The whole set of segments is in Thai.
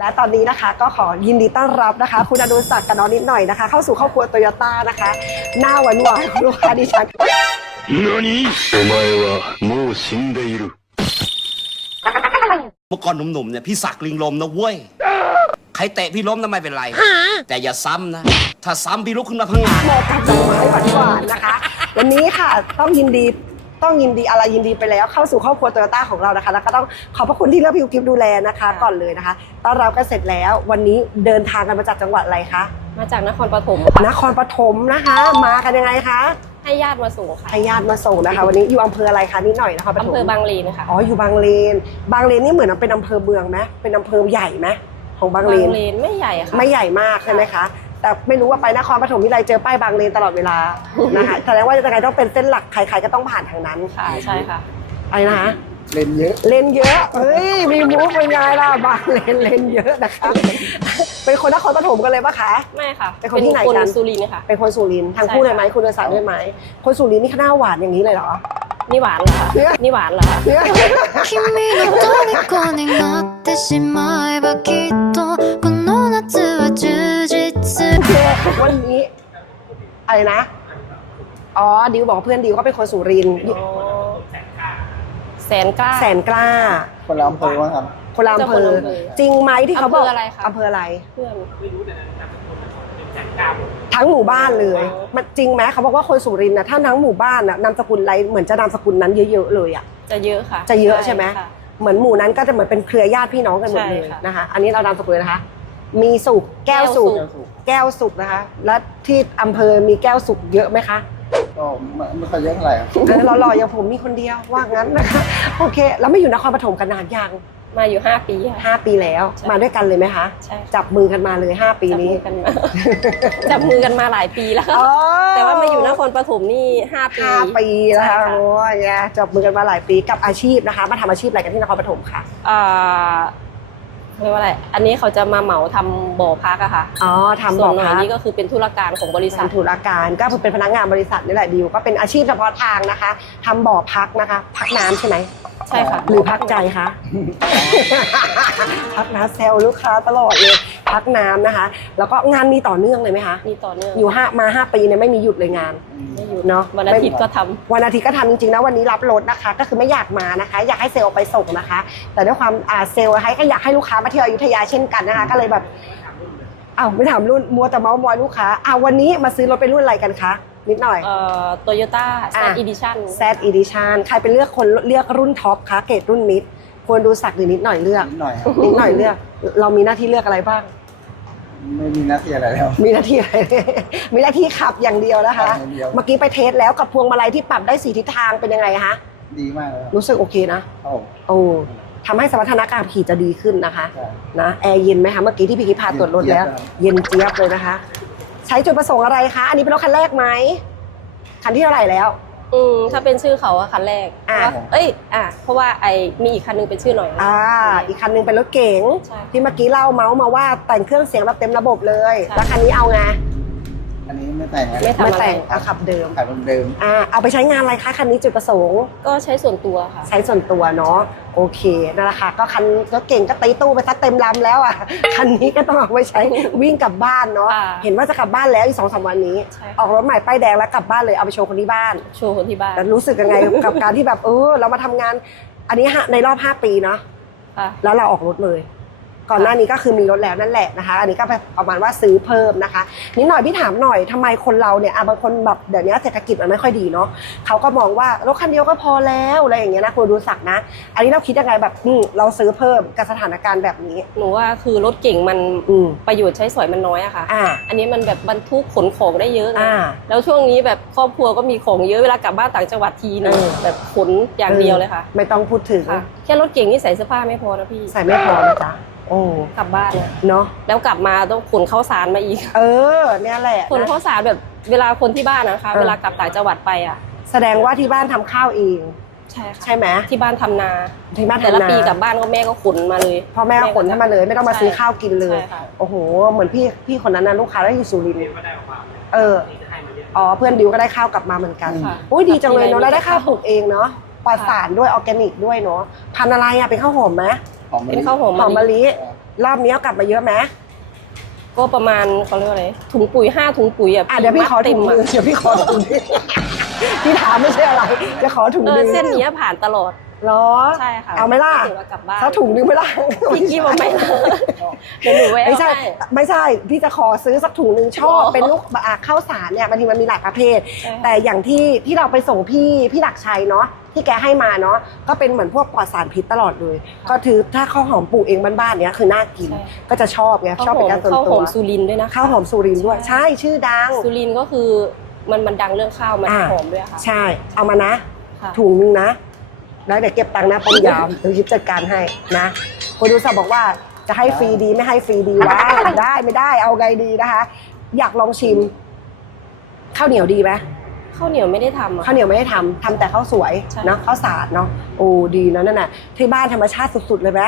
และตอนนี้นะคะก็ขอยินดีต้อนรับนะคะ คุณอดุศักดิ์กับน้องนิดหน่อยนะคะ เข้าสู่ครอบครัวโตโยต้านะคะ หน้าหวานหวานของลูกค้าดิฉันนี่โอมายวะมูชินเดรุเมื่อก่อนหนุ่มๆเนี่ยพี่ศักลิงลมนะเว้ย ใครเตะพี่ล้มทำไมเป็นไร แต่อย่าซ้ำนะ ถ้าซ้ำพี่ลุกขึ้นมาพังงานหมดกับดอกไม้หวานๆนะคะ วันนี้ค่ะต้องยินดี ต้องยินดีอะไรยินดีไปแล้วเข้าสู่ครอบครัวโตโยต้าของเรานะคะ แล้วก็ต้องขอบพระคุณที่เลือกพิวกิฟดูแลนะคะ ก่อนเลยนะคะต้อนรับกันเสร็จแล้ววันนี้เดินทางกันมาจากจังหวัดอะไรคะมาจากนครปฐมค่ะนครปฐมนะคะ มากันยังไงคะให้ญาติมาส่งค่ะให้ญาติมาส่งนะคะ วันนี้อยู่อำเภออะไรคะนิดหน่อยนครปฐมอำเภอบางเลนค่ะอ๋ออยู่บางเลน บางเลนนี่เหมือนเป็นอำเภอเมืองไหมเป็นอำเภอใหญ่ไหมของบางเลนเลนไม่ใหญ่ค่ะไม่ใหญ่มากใช่ไหมคะ แต่ไม่รู้ว่าไปนครปฐมที่ไรเจอป้ายบางเลนตลอดเวลา นะคะแสดงว่ายังไงต้องเป็นเส้นหลักใครๆก็ต้องผ่านทางนั้น ค่ะใช่ค่ะ อะไรนะคะ เล่นเยอะ เลนเยอะเฮ้ยมีมุกเป็นไงล่ะบางเลนเลนเยอะนะคะ เป็นคนนครปฐมกันเลยปะคะ ไม่ค่ะ เป็นคนที่ไหนกัน สุรินทร์ค่ะ เป็นคนสุรินทร์ทางคู่ ใช่ เลยไหม ค่ะ คุณเดินสายด้วยไหมคนสุรินทร์นี่ข้าวหน้าหวานอย่างนี้เลยเหรอ นี่หวานเหรอคะ เนี่ย นี่หวานเหรอคะ เนี่ย 君の虜になってしまえばきっとこの夏は充実する โอ เค วันนี้อะไรนะ อ๋อ ดิวบอกว่าเพื่อนดิวก็เป็นคนสุรินทร์อ๋อแสนกล้า แสนกล้า คนละอำเภอว่าครับคนละอำเภอคนละอำเภอ จริงไหมที่เขาบอกอำเภออะไรคะ อำเภออะไร เพื่อนทั้งหมู่บ้านเลยอ๋อมันจริงไหมเขาบอกว่าคนสุรินทร์นะถ้าทั้งหมู่บ้านน่ะนามสกุลไรเหมือนจะนามสกุลนั้นเยอะๆเลยอะ จะเยอะค่ะจะเยอะใช่ไหม ค่ะเหมือนหมู่นั้นก็จะเหมือนเป็นเครือญาติพี่น้องกันหมดเลยใช่ค่ะ นะคะ อันนี้เรานามสกุลเลยนะคะ มีสุขแก้วสุขแก้วสุขแก้วสุขนะคะ และที่อำเภอมีแก้วสุขเยอะไหมคะก็ไม่ไม่ค่อยเยอะเท่าไหร่ครับเออหล่อๆอย่างผมมีคนเดียวว่างั้นนะคะ โอเค แล้วไม่อยู่นครปฐมกันนานยังมาอยู่ห้าปีค่ะ ห้าปีแล้ว ใช่ มาด้วยกันเลยไหมคะ ใช่จับมือกันมาเลยห้าปีจับนี้มือกันมาจับมือกันมาหลายปีแล้วอ๋อแต่ว่ามาอยู่นครปฐมนี่ห้าปี ห้าปีแล้วใช่ค่ะค่ะ โอ้ยแย่จับมือกันมาหลายปีกับอาชีพนะคะ มาทำอาชีพอะไรกันที่นครปฐมค่ะ อ่า เรียกว่าอะไร อันนี้เขาจะมาเหมาทำบ่อพักอะค่ะอ๋อทำส่บ่วอนหน่อยพักนี้ก็คือเป็นธุรการของบริษัททำธุรการก็เป็นพนักงานบริษัทนี่แหละดิวก็เป็นอาชีพเฉพาะทางนะคะทำบ่อพักนะคะ พักน้ำใช่ไหมใช่ค่ะ หรือพักใจคะ พักน้ำเซลลูกค้าตลอดเลย พักน้ำนะคะ แล้วก็งานมีต่อเนื่องเลยไหมคะมีต่อเนื่องอยู่ห้ามาห้าปีเนี่ยไม่มีหยุดเลยงาน ไม่หยุดเนอะวันอาทิตย์ก็ทำวันอาทิตย์ก็ทำจริงๆนะวันนี้รับรถนะคะ ก็คือไม่อยากมานะคะ อยากให้เซลล์ไปส่งนะคะ แต่ด้วยความอ่าเซลล์ให้ก็อยากให้ลูกค้ามาเที่ยวอยุธยาเช่นกันนะคะ ก็เลยแบบอ้าวไม่ถามรุ่นมัวแต่เมาส์มอยลูกค้าอ้าววันนี้มาซื้อรถเป็นรุ่นอะไรกันคะนิดหน่อย เอ่อโตโยต้าแซอะ ดอีดิชั่น Z Edition ใครเป็นเลือกคนเลือกรุ่นท็อปคะเกรดรุ่นมิด ควรดูสักหรือนิดหน่อยเลือก นิดหน่อยครับนิดหน่อยเลือก เรามีหน้าที่เลือกอะไรบ้าง ไม่มีหน้าที่อะไรแล้ว มีหน้าที่อะไร มีหน้าที่ขับอย่างเดียวนะคะ ขับอย่างเดียว เมื่อกี้ไปเทสแล้วกับพวงมาลัยที่ปรับได้สีทิศทางเป็นยังไงคะ ดีมากเลยครับรู้สึกโอเคนะ ครับผมโอ้ทำให้สมรรถนะการขับขี่จะดีขึ้นนะคะ ใช่ นะแอร์เย็นไหมคะเมื่อกี้ที่พี่กิพาตรวจรถแล้ว เย็นเจี๊ยบเลยนะคะ ใช้จุดประสงค์อะไรคะ อันนี้เป็นรถคันแรกไหมคันที่เท่าไหร่แล้ว อืมถ้าเป็นชื่อเขาอะคันแรกอะเพราะว่า เอ้ย อะเพราะว่าไอมีอีกคันนึงเป็นชื่อหน่อยอ่า อีกคันนึงเป็นรถเก๋งใช่ที่เมื่อกี้เล่าเมาส์มาว่าแต่งเครื่องเสียงแบบเต็มระบบเลย ใช่ แล้วคันนี้เอาไง อันนี้ไม่แต่งนะไม่ทำไม่อะไรแต่งเอาขับเดิมขายเหมือนเดิมอ่าเอาไปใช้งานอะไรคะคันนี้จุดประสงค์ ก็ใช้ส่วนตัวค่ะ ใช้ส่วนตัวเนาะโอเคนั่นแหละค่ะก็คันรถเก่งก็ตีตู้ไปซัดเต็มลำแล้วอะ คันนี้ก็ต้องเอาไปใช้วิ่งกลับบ้านเนาะค่ะเห็นว่าจะกลับบ้านแล้วอีกสองสามวันนี้ ใช่ออกรถใหม่ป้ายแดงแล้วกลับบ้านเลยเอาไปโชว์คนที่บ้านโชว์คนที่บ้านแต่รู้สึกยังไง กับการที่แบบเออเรามาทำงาน อันนี้ฮะในรอบ 5 ปีเนาะค่ะแล้วเราออกรถเลย ก่อนหน้านี้ก็คือมีรถแล้วนั่นแหละนะคะ อันนี้ก็ประมาณว่าซื้อเพิ่มนะคะ นิดหน่อยพี่ถามหน่อยทำไมคนเราเนี่ยอะบางคนแบบเดี๋ยวนี้เศรษฐกิจมันไม่ค่อยดีเนาะเขาก็มองว่ารถคันเดียวก็พอแล้วอะไรอย่างเงี้ยนะคุณดูสักดิ์นะ อันนี้เราคิดยังไงแบบอืมเราซื้อเพิ่มกับสถานการณ์แบบนี้หนูว่าคือรถเก่งมันอืมประโยชน์ใช้สอยมันน้อยอะค่ะอ่าอันนี้มันแบบบรรทุกขนของได้เยอะไงอ่าแล้วช่วงนี้แบบครอบครัวก็มีของเยอะเวลากลับบ้านต่างจังหวัดทีนึงเออแบบขนอย่างเดียวเลยค่ะ ไม่ต้องพูดถึงค่ะแค่รถเก่งนี่ใส่เสื้อผ้าไม่พอนะพี่ใส่ไม่พอนะจ๊ะ โอ้กลับบ้านเนี่ยเนาะแล้วกลับมาต้องขนข้าวสารมาอีก เออเนี่ยแหละขนนะข้าวสารแบบเวลาคนที่บ้านนะคะเออเวลากลับต่างจังหวัดไปอะ แสดงว่าที่บ้านทำข้าวเองใช่ค่ะใช่ไหมที่บ้านทำนาที่บ้านแต่ทำละนาปีกลับบ้านก็แม่ก็ขนมาเลยพ่อแม่ก็ขนให้มาเลย ไม่ต้องมาซื้อข้าวกินเลยใช่ค่ะโอ้โห เหมือนพี่พี่คนนั้นนะลูกค้าได้อยู่สุรินทร์เอออ๋อเพื่อนดิวก็ได้ข้าวกลับมาเหมือนกันค่ะอุ้ยดีจังเลยเนาะมีแล้วอะไรได้ข้าวปลูกเองเนาะปลอดสารด้วยออร์แกนิกด้วยเนาะพันธุ์อะไรอะเป็นข้าวหอมไหมของ เป็นข้าวหอมหอมมะลิมรอบนี้เอากลับมาเยอะไหมก็ประมาณเขาเรียกว่าอะไรถุงปุ๋ยห้าถุงปุ๋ยอะอะเดี๋ยวพี่ขอมัถุงเต็นึมงเดี๋ยวพี่ขอถุงนึงพี่ถามไม่ใช่อะไร จะขอถุงเอนึองเส้นนี้ผ่านตลอดเหรอใช่ค่ะเอาไหมล่ะถือว่ากลับบ้านสักถุงนึงไหมล่ะพี่กี้บอกไม่เลยเดี๋ยวหนูแวะไม่ใช่ให้ไม่ใช่พี่จะขอซื้อสักถุงหนึ่งชอบอ๋อเป็นลูกอะข้าวสารเนี่ยบางทีมันมีหลายประเภทใช่ค่ะแต่อย่างที่ที่เราไปส่งพี่พี่หลักชัยเนาะ ที่แกให้มาเนาะก็เป็นเหมือนพวกปลอดสารพิษตลอดเลย ก็ถือถ้าข้าวหอมปลูกเองบ้านๆเนี้ยคือน่ากิน ใช่ ก็จะชอบไงชอบเป็นการส่วนข้าวหตัอวมสุรินทร์ด้วยนะข้าวหอมสุรินทร์ด้วยใช่ใช่ชื่อดัง สุรินทร์ก็คือมันมันดังเรื่องข้าวมันอ่า หอมด้วยค่ะใช่เอามานะ ค่ะ ถุงนึงนะ แล้วเดี๋ยวเก็บตังค์หนะป้อมยามเดี๋ยวยิบจัดการให้นะคนดูสาวบอกว่าจะให้ฟรีดีไม่ให้ฟรีดีวะ ได้ไม่ได้เอาไงดีนะคะ อยากลองชิม ข้าวเหนียวดีไหม ข้าวเหนียวไม่ได้ทำอะ ข้าวเหนียวไม่ได้ทำทำแต่ข้าวสวยใช่ เนาะข้าวสารเนาะโอ้ดีเนาะนั่นน่ะที่บ้านธรรมชาติสุด ๆ เลยไหม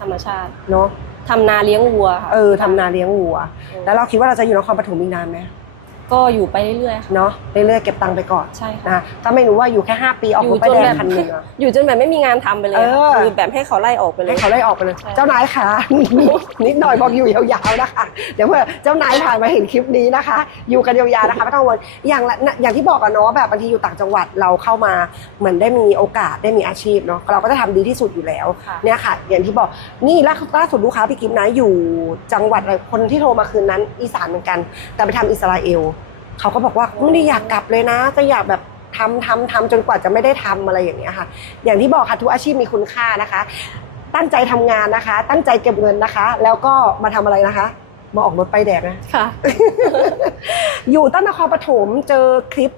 ธรรมชาติเนาะทำนาเลี้ยงวัวค่ะเออทำนาเลี้ยงวัว แล้วเราคิดว่าเราจะอยู่นครปฐมอีกนานไหม ก็อยู่ไปเรื่อยๆค่ะ เนาะเรื่อยๆเก็บตังค์ไปก่อนใช่ค่ะ นะก็ไม่รู้ว่าอยู่แค่ 5 ปีออกรถไปายแดงคันหนึ่งอะ อยู่จนแบบไม่มีงานทำไปเลยเออ คือแบบให้เขาไล่ออกไปเลยให้เขาไล่ออกไปเลย ใช่ เจ้านายคะนิดหน่อยบอกอยู่ยาวๆนะคะ เดี๋ยวเมื่อเจ้านายผ่านมาเห็นคลิปนี้นะคะ อยู่กันยาวๆนะคะไม่ต้องกังวลอย่างละอย่างที่บอกอะเนาะแบบบางทีอยู่ต่างจังหวัดเราเข้ามาเหมือนได้มีโอกาสได้มีอาชีพเนาะเราก็จะทำดีที่สุดอยู่แล้ว ค่ะ เนี่ยค่ะ อย่างที่บอกนี่ล่าล่าสุดลูกค้าพี่กิฟนะอยู่จังหวัดอะไรคนที่โทรมาคืนนั้นอีสานเหมือนกัน แต่ไปทำอิสราเอล เขาก็บอกว่าไม่ได้อยากกลับเลยนะก็อยากแบบทำทำทำจนกว่าจะไม่ได้ทำอะไรอย่างเงี้ยค่ะ อย่างที่บอกค่ะทุกอาชีพมีคุณค่านะคะ ตั้งใจทำงานนะคะ ตั้งใจเก็บเงินนะคะ แล้วก็มาทำอะไรนะคะ มาออกรถไปายแดกนะค่ะ อยู่ตั้งนครปฐมเจอคลิป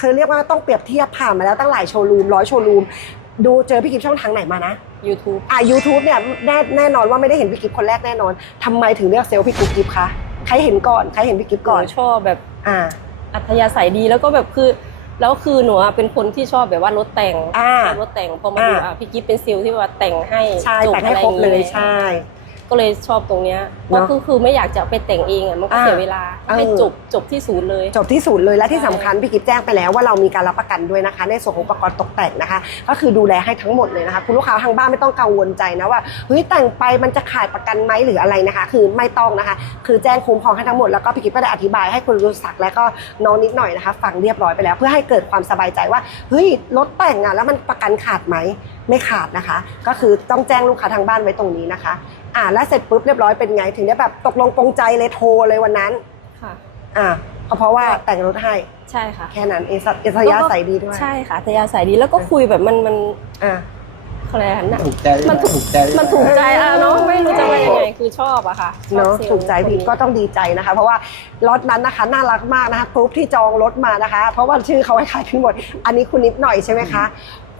คือเรียกว่าต้องเปรียบเทียบผ่านมาแล้วตั้งหลายโชว์รูมร้อยโชว์รูมดูเจอพี่กิฟช่องทางไหนมานะ YouTube อะ YouTube เนี่ยแน่แน่นอนว่าไม่ได้เห็นพี่กิฟคนแรกแน่นอนทำไมถึงเลือกเซลล์พี่กุ๊กกิฟคะใครเห็นก่อนใครเห็นพี่กิฟหก่อนนูชอบแบบ อ่า อัธยาศัยดีแล้วก็แบบคือแล้วคือหนูอะเป็นคนที่ชอบแบบว่ารถแต่งอ่าชอบรถแต่งพอมาดูอ่าอะพี่กิ๊ฟเป็นซิลที่ว่าแต่งให้ใช่จบแต่งให้อะไอครบย่างเลยงี้ใช่ ก็เลยชอบตรงเนี้ยเนอะก็คือคือไม่อยากจะไปแต่งเองอะมันก็อ่าเสียเวลาเออ ให้จบจบที่ศูนย์เลย จบที่ศูนย์เลยและที่ใช่สำคัญพี่กิฟแจ้งไปแล้วว่าเรามีการรับประกันด้วยนะคะ ในส่วนของอุปกรณ์ตกแต่งนะคะ ก็คือดูแลให้ทั้งหมดเลยนะคะคุณลูกค้าทางบ้านไม่ต้องกังวลใจนะว่าเฮ้ยแต่งไปมันจะขาดประกันไหมหรืออะไรนะคะ คือไม่ต้องนะคะ คือแจ้งคุ้มครองให้ทั้งหมดแล้วก็พี่กิฟก็ได้อธิบายให้คุณรู้ศักดิ์และก็น้องนิดหน่อยนะคะ ฟังเรียบร้อยไปแล้ว เพื่อให้เกิดความสบายใจว่าเฮ้ยรถแต่งอะแล้วมันประกันขาดไหมไม่ขาดนะคะ ก็คือต้องแจ้งลูกค้าทางบ้านไว้ตรงนี้นะคะ อ่าแล้วเสร็จปุ๊บเรียบร้อยเป็นไง ถึงได้แบบตกลงปรงใจเลยโทรเลยวันนั้น ค่ะ อ่าก็เพราะว่าแต่งรถให้ใช่ค่ะแค่นั้นเองสัตเอสยาใส่ดีด้วยใช่ค่ะอัธยาศัยดีแล้วก็คุยแบบมันมันอ่าเขาเรียกอะไรนะถูกใจมันถูกถูกใจมันถูกใจอะเนาะไม่รู้จะว่ายังไงคือชอบอะค่ะชอบเนาะซลล์ถูกใจพี่คนนี้ก็ต้องดีใจนะคะ เพราะว่ารถนั้นนะคะน่ารักมากนะคะกรุ๊ปที่จองรถมานะคะ เพราะว่าชื่อเขาคล้ายๆกันหมด อันนี้คุณนิดหน่อยใช่ไหมคะ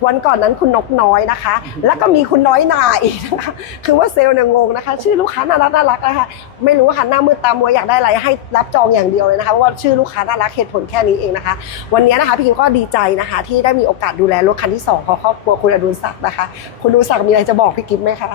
วันก่อนนั้นคุณนกน้อยนะคะ แล้วก็มีคุณน้อยนาอีกนะคะคือว่าเซลล์เนี่ยงงนะคะ ชื่อลูกค้าน่ารักน่ารักนะคะไม่รู้ว่าค่ะหน้ามืดตามัวอยากได้อะไรให้รับจองอย่างเดียวเลยนะคะเพราะว่าชื่อลูกค้าน่ารักเหตุผลแค่นี้เองนะคะ วันนี้นะคะพี่คิมก็ดีใจนะคะ ที่ได้มีโอกาสดูแลรถคันที่สองของครอบครัวคุณอดุลศักดิ์นะคะ คุณอดุลศักดิ์มีอะไรจะบอกพี่กิฟไหมคะ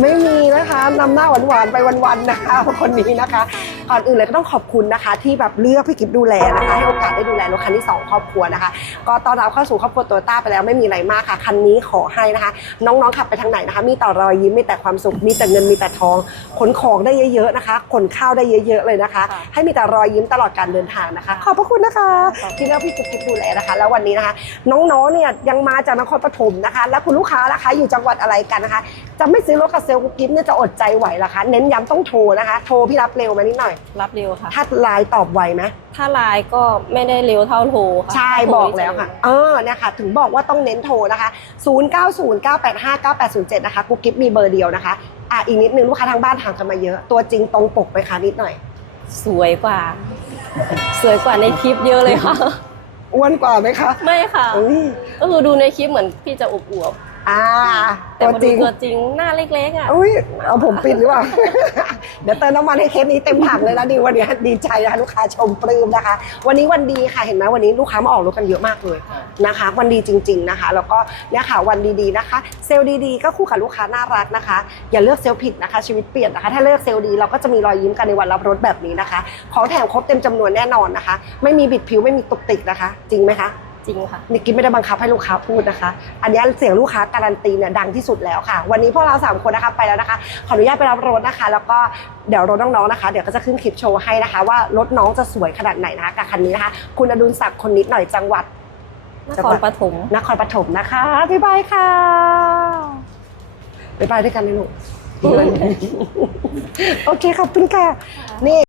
ไม่มีนะคะนำหน้าหวานๆไปวันๆนะคะคนนี้นะคะก่อนอื่นเลยก็ต้องขอบคุณนะคะ ที่แบบเลือกพี่กิฟดูแลนะคะให้โอกาสได้ดูแลรถคันที่สองครอบครัวนะคะ ก็ต้อนรับเข้าสู่ครอบครัวโตโยต้าไปแล้วไม่มีอะไรมากค่ะคันนี้ขอให้นะคะ น้องๆขับไปทางไหนนะคะ มีแต่รอยยิ้มมีแต่ความสุขมีแต่เงินมีแต่ทองขนของได้เยอะๆนะคะขนข้าวได้เยอะ ๆ เลยนะคะค่ะให้มีแต่รอยยิ้มตลอดการเดินทางนะคะ ขอบพระคุณนะคะขอบคุณที่เลือกพี่กิฟดูแลนะคะ แล้ววันนี้นะคะ น้องๆเนี่ยยังมาจากนครปฐมนะคะ แล้วคุณลูกค้านะคะอยู่จังหวัดอะไรกันนะคะ จะไม่ซื้อรถกับเซลล์กุ๊กกิ๊บเนี่ยจะอดใจไหวเหรอคะ เน้นย้ำต้องโทรนะคะ โทรพี่รับเร็วมานิดหน่อย รับเร็วค่ะ ถ้าไลน์ตอบไวไหมถ้าไลน์ก็ไม่ได้เร็วเท่าโทรค่ะใช่ถ้าโทรบอกนี่จแล้วค่ะเร็เออเนี่ยค่ะถึงบอกว่าต้องเน้นโทรนะคะ 0909859807 นะคะกุ๊กกิ๊บมีเบอร์เดียวนะคะอะอีกนิดนึงลูกค้าทางบ้านถามกันมาเยอะ ตัวจริงตรงปกไปค่ะนิดหน่อย สวยกว่า สวยกว่าในคลิปเยอะเลยค่ะอ้วนกว่าไหมคะ ไม่ค่ะอุ้ยก็คือดูในคลิปเหมือนพี่จะอวบ อ่าๆแต่ตัวมาจดูริง ตัวจริงหน้าเล็กๆอะ อุ้ยเอาผมปิดหรือเปล่า เดี๋ยวเติมน้ำมันให้เคสนี้เต็มถังเลยนะดีวันนี้ดีใจนะคะลูกค้าชมปลื้มนะคะ วันนี้วันดีค่ะเห็นไหมวันนี้ลูกค้ามาออกรถกันเยอะมากเลยนะคะ วันดีจริง ๆนะคะ แล้วก็เนี่ยค่ะวันดีๆนะคะ เซลล์ดีๆ ก็คู่กับลูกค้าน่ารักนะคะ อย่าเลือกเซลล์ผิดนะคะ ชีวิตเปลี่ยนนะคะ ถ้าเลือกเซลล์ดีเราก็จะมีรอยยิ้มกันในวันรับรถแบบนี้นะคะ ของแถมครบเต็มจำนวนแน่นอนนะคะ ไม่มีบิดผิวไม่มีตุกติกนะคะ จริงไหมคะ จริงค่ะนิกกี้ไม่ได้บังคับให้ลูกค้าพูดนะคะ อันนี้เสียงลูกค้าการันตีเนี่ยดังที่สุดแล้วค่ะ วันนี้พวกเราสามคนนะคะไปแล้วนะคะ ขออนุญาตไปรับรถนะคะ แล้วก็เดี๋ยวรถน้องๆนะคะ เดี๋ยวก็จะขึ้นคลิปโชว์ให้นะคะ ว่ารถน้องจะสวยขนาดไหนนะคะกับคันนี้นะคะ คุณอดุลศักดิ์คนนิดหน่อยจังหวัดนครปฐมนครปฐมนะคะบ๊ายบายค่ะบ๊ายบายด้วยกันเลยลูกโอเคขอบคุณค่ะนี่